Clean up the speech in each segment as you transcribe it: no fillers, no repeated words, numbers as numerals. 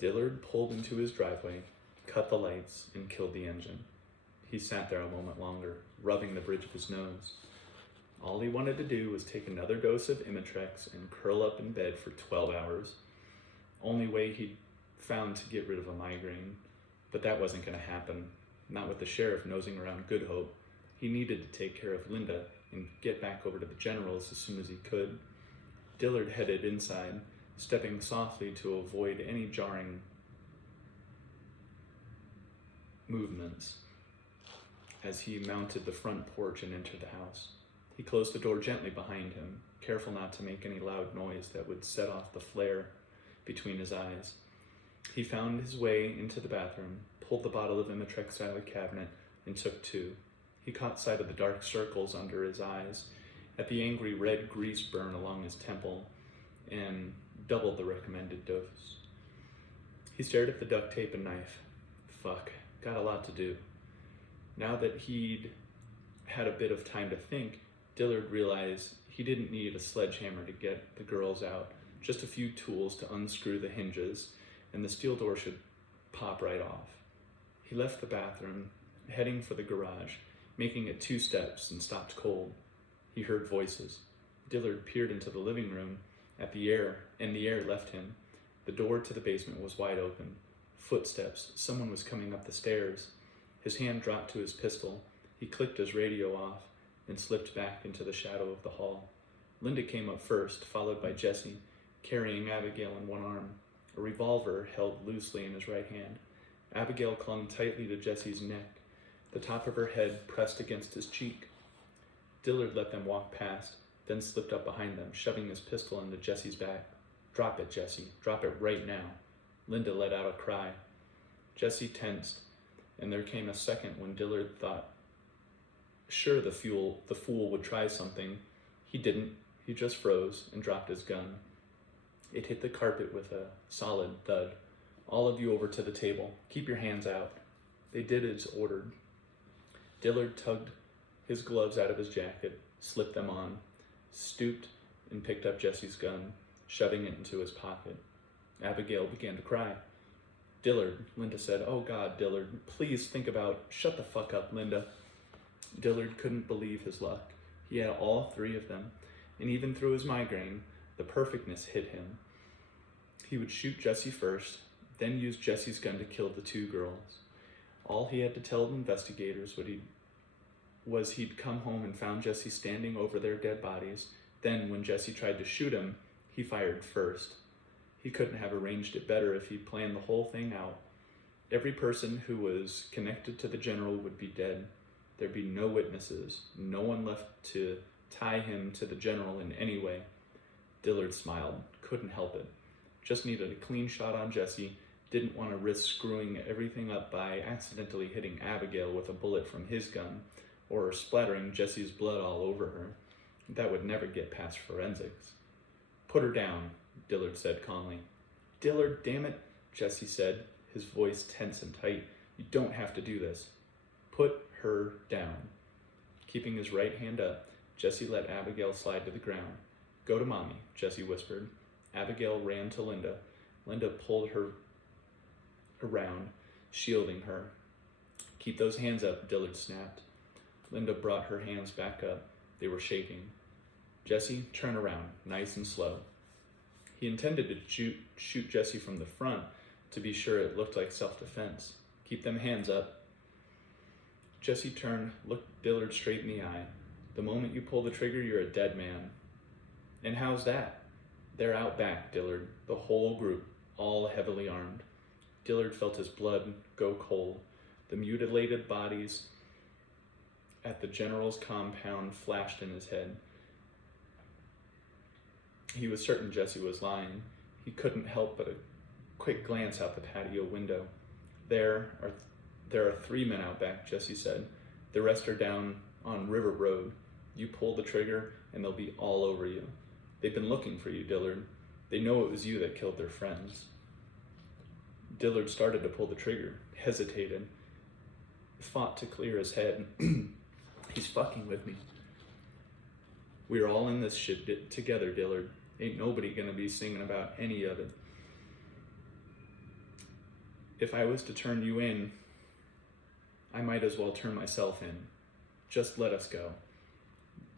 Dillard pulled into his driveway, cut the lights, and killed the engine. He sat there a moment longer, rubbing the bridge of his nose. All he wanted to do was take another dose of Imitrex and curl up in bed for 12 hours. Only way he'd found to get rid of a migraine. But that wasn't going to happen, not with the sheriff nosing around Good Hope. He needed to take care of Linda and get back over to the generals as soon as he could. Dillard headed inside, stepping softly to avoid any jarring movements as he mounted the front porch and entered the house. He closed the door gently behind him, careful not to make any loud noise that would set off the flare between his eyes. He found his way into the bathroom, pulled the bottle of Imitrex out of the cabinet, and took two. He caught sight of the dark circles under his eyes, at the angry red grease burn along his temple, and doubled the recommended dose. He stared at the duct tape and knife. Fuck, got a lot to do. Now that he'd had a bit of time to think, Dillard realized he didn't need a sledgehammer to get the girls out, just a few tools to unscrew the hinges, and the steel door should pop right off. He left the bathroom, heading for the garage, making it 2 steps, and stopped cold. He heard voices. Dillard peered into the living room at the air, and the air left him. The door to the basement was wide open. Footsteps. Someone was coming up the stairs. His hand dropped to his pistol. He clicked his radio off and slipped back into the shadow of the hall. Linda came up first, followed by Jesse, carrying Abigail in one arm, a revolver held loosely in his right hand. Abigail clung tightly to Jesse's neck, the top of her head pressed against his cheek. Dillard let them walk past, then slipped up behind them, shoving his pistol into Jesse's back. "Drop it, Jesse. Drop it right now." Linda let out a cry. Jesse tensed, and there came a second when Dillard thought, sure, the fool would try something. He didn't. He just froze and dropped his gun. It hit the carpet with a solid thud. "All of you over to the table. Keep your hands out." They did as ordered. Dillard tugged his gloves out of his jacket, slipped them on, stooped, and picked up Jesse's gun, shoving it into his pocket. Abigail began to cry. "Dillard," Linda said. "Oh God, Dillard, please think about..." "Shut the fuck up, Linda." Dillard couldn't believe his luck. He had all 3 of them, and even through his migraine, the perfectness hit him. He would shoot Jesse first, then use Jesse's gun to kill the 2 girls. All he had to tell the investigators was he'd come home and found Jesse standing over their dead bodies. Then, when Jesse tried to shoot him, he fired first. He couldn't have arranged it better if he'd planned the whole thing out. Every person who was connected to the general would be dead. There'd be no witnesses, no one left to tie him to the general in any way. Dillard smiled, couldn't help it. Just needed a clean shot on Jesse, didn't want to risk screwing everything up by accidentally hitting Abigail with a bullet from his gun, or splattering Jesse's blood all over her. That would never get past forensics. "Put her down," Dillard said calmly. "Dillard, damn it," Jesse said, his voice tense and tight. "You don't have to do this." "Put her down." Keeping his right hand up, Jesse let Abigail slide to the ground. "Go to Mommy," Jesse whispered. Abigail ran to Linda. Linda pulled her around, shielding her. "Keep those hands up," Dillard snapped. Linda brought her hands back up. They were shaking. "Jesse, turn around, nice and slow." He intended to shoot Jesse from the front to be sure it looked like self-defense. "Keep them hands up." Jesse turned, looked Dillard straight in the eye. "The moment you pull the trigger, you're a dead man." "And how's that?" "They're out back, Dillard. The whole group, all heavily armed." Dillard felt his blood go cold. The mutilated bodies at the general's compound flashed in his head. He was certain Jesse was lying. He couldn't help but a quick glance out the patio window. There are 3 men out back," Jesse said. "The rest are down on River Road. You pull the trigger and they'll be all over you. They've been looking for you, Dillard. They know it was you that killed their friends." Dillard started to pull the trigger, hesitated, fought to clear his head. "He's fucking with me." "We're all in this shit together, Dillard. Ain't nobody gonna be singing about any of it." If I was to turn you in, I might as well turn myself in. Just let us go.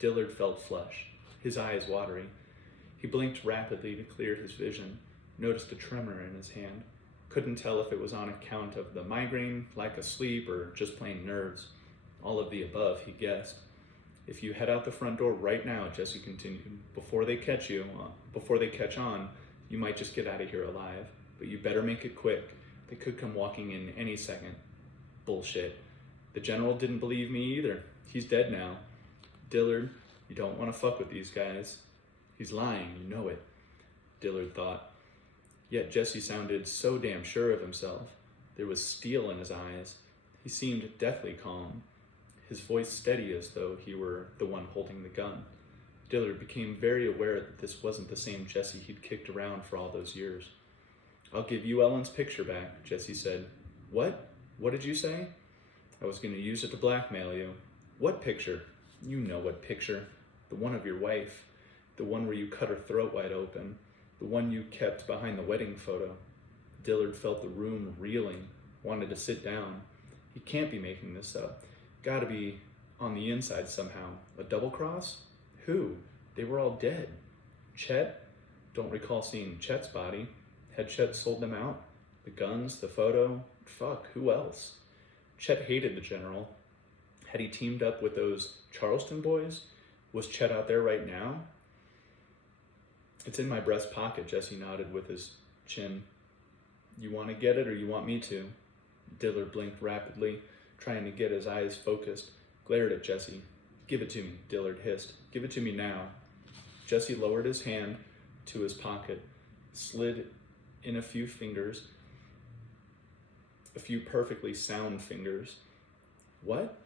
Dillard felt flush, his eyes watery. He blinked rapidly to clear his vision, noticed a tremor in his hand. Couldn't tell if it was on account of the migraine, lack of sleep, or just plain nerves. All of the above, he guessed. If you head out the front door right now, Jesse continued, before they catch on, you might just get out of here alive. But you better make it quick. They could come walking in any second. Bullshit. The general didn't believe me either. He's dead now. Dillard, you don't want to fuck with these guys. He's lying, you know it, Dillard thought. Yet Jesse sounded so damn sure of himself. There was steel in his eyes. He seemed deathly calm, his voice steady as though he were the one holding the gun. Dillard became very aware that this wasn't the same Jesse he'd kicked around for all those years. I'll give you Ellen's picture back, Jesse said. What? What did you say? I was going to use it to blackmail you. What picture? You know what picture. The one of your wife. The one where you cut her throat wide open. The one you kept behind the wedding photo. Dillard felt the room reeling, wanted to sit down. He can't be making this up. Gotta be on the inside somehow. A double cross? Who? They were all dead. Chet? Don't recall seeing Chet's body. Had Chet sold them out? The guns, the photo? Fuck, who else? Chet hated the general. Had he teamed up with those Charleston boys? Was Chet out there right now? It's in my breast pocket, Jesse nodded with his chin. You want to get it or you want me to? Dillard blinked rapidly, trying to get his eyes focused, glared at Jesse. Give it to me, Dillard hissed. Give it to me now. Jesse lowered his hand to his pocket, slid in a few fingers, a few perfectly sound fingers. What?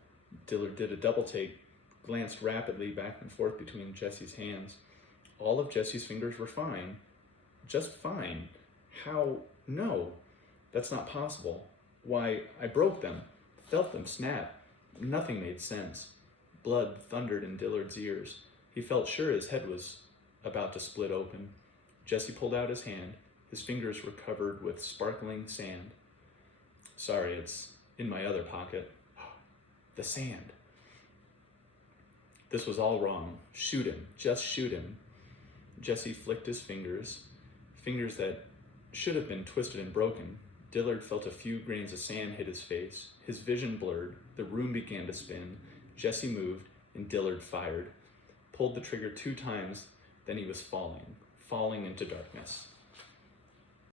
Dillard did a double take, glanced rapidly back and forth between Jesse's hands. All of Jesse's fingers were fine. Just fine. How? No. That's not possible. Why, I broke them. Felt them snap. Nothing made sense. Blood thundered in Dillard's ears. He felt sure his head was about to split open. Jesse pulled out his hand. His fingers were covered with sparkling sand. Sorry, it's in my other pocket. The sand. This was all wrong. Shoot him. Just shoot him. Jesse flicked his fingers that should have been twisted and broken. Dillard felt a few grains of sand hit his face. His vision blurred. The room began to spin. Jesse moved, and Dillard fired. Pulled the trigger 2 times, then he was falling into darkness.